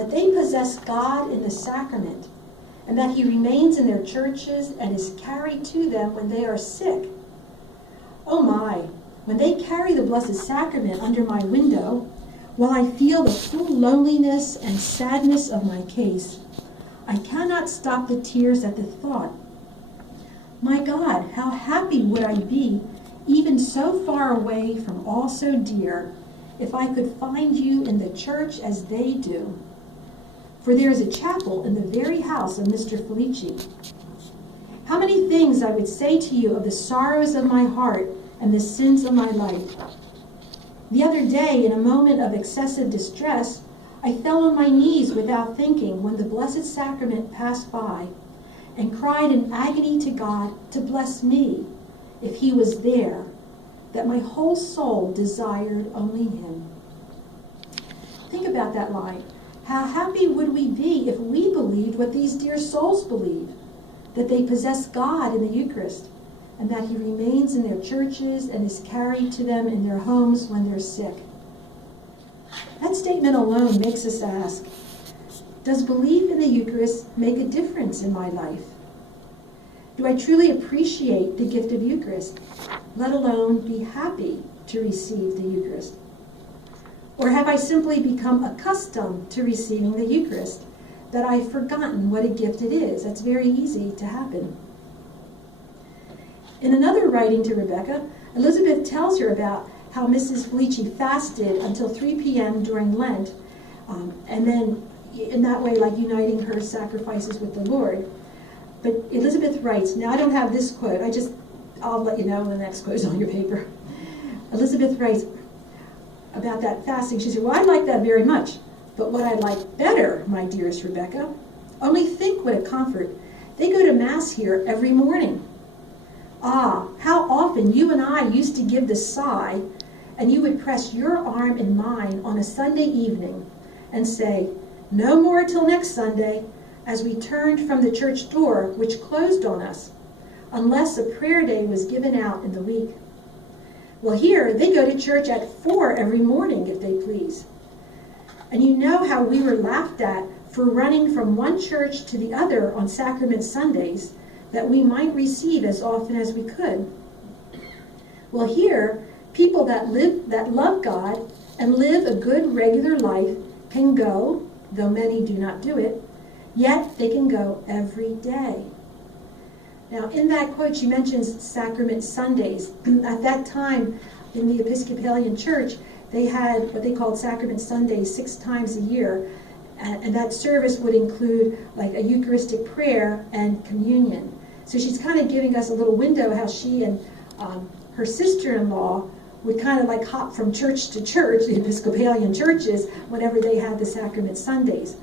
that they possess God in the sacrament, and that he remains in their churches and is carried to them when they are sick. Oh my, when they carry the Blessed Sacrament under my window, while I feel the full loneliness and sadness of my case, I cannot stop the tears at the thought. My God, how happy would I be, even so far away from all so dear, if I could find you in the church as they do. For there is a chapel in the very house of Mr. Felici. How many things I would say to you of the sorrows of my heart and the sins of my life. The other day, in a moment of excessive distress, I fell on my knees without thinking when the Blessed Sacrament passed by, and cried in agony to God to bless me, if he was there, that my whole soul desired only him. Think about that line. How happy would we be if we believed what these dear souls believe, that they possess God in the Eucharist, and that he remains in their churches and is carried to them in their homes when they're sick. That statement alone makes us ask, does belief in the Eucharist make a difference in my life? Do I truly appreciate the gift of Eucharist, let alone be happy to receive the Eucharist? Or have I simply become accustomed to receiving the Eucharist, that I've forgotten what a gift it is? That's very easy to happen. In another writing to Rebecca, Elizabeth tells her about how Mrs. Felici fasted until 3 p.m. during Lent, and then in that way, like uniting her sacrifices with the Lord. But Elizabeth writes, now I don't have this quote, I'll let you know when the next quote is on your paper. Elizabeth writes about that fasting. She said, well, I like that very much, but what I like better, my dearest Rebecca, only think what a comfort. They go to Mass here every morning. Ah, how often you and I used to give the sigh, and you would press your arm in mine on a Sunday evening and say, no more till next Sunday, as we turned from the church door, which closed on us, unless a prayer day was given out in the week. Well, here, they go to church at 4 every morning, if they please. And you know how we were laughed at for running from one church to the other on Sacrament Sundays, that we might receive as often as we could. Well, here, people that love God and live a good regular life can go, though many do not do it, yet they can go every day. Now, in that quote, she mentions Sacrament Sundays. At that time, in the Episcopalian Church, they had what they called Sacrament Sundays 6 times a year, and that service would include like a Eucharistic prayer and communion. So she's kind of giving us a little window how she and her sister-in-law would kind of like hop from church to church, the Episcopalian churches, whenever they had the Sacrament Sundays.